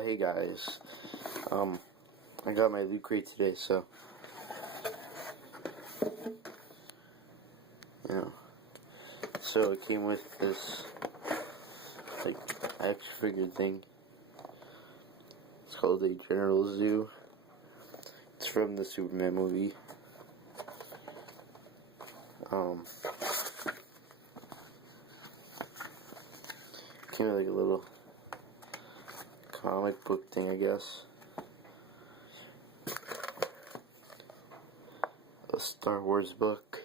Hey guys, I got my loot crate today, so, so it came with this, like, action figure thing. It's called a General Zoo. It's from the Superman movie. Came with like a little comic book thing, I guess. A Star Wars book.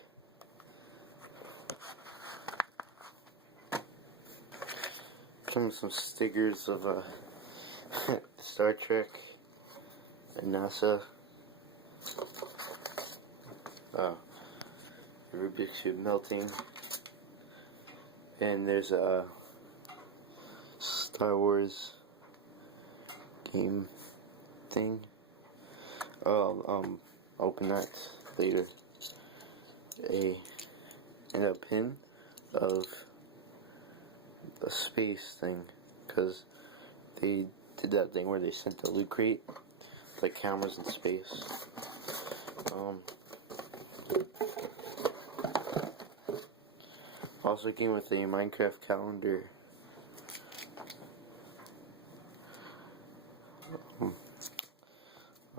Came with some stickers of Star Trek and NASA. The Rubik's Cube melting. And there's a Star Wars game thing. I'll open that later. And a pin of the space thing, because they did that thing where they sent the loot crate, like cameras in space. Also came with a Minecraft calendar.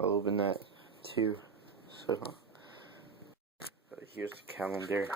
I'll open that too. So here's the calendar.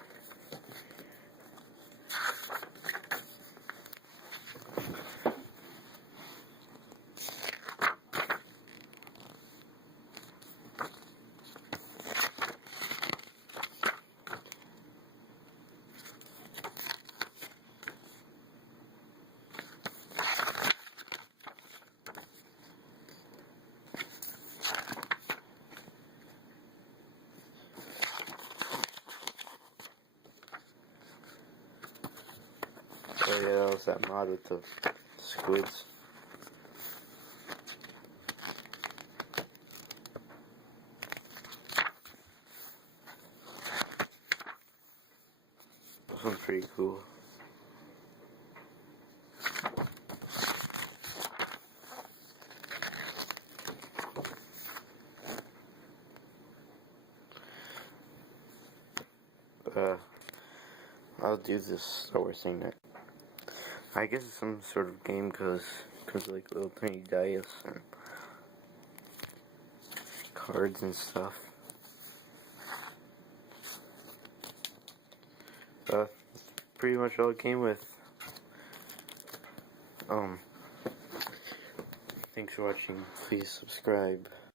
Oh yeah, that was that mod with the squids. This one's pretty cool. I'll do this Star Wars thing next. I guess it's some sort of game, cause like little tiny dice and cards and stuff. That's pretty much all it came with. Thanks for watching. Please subscribe.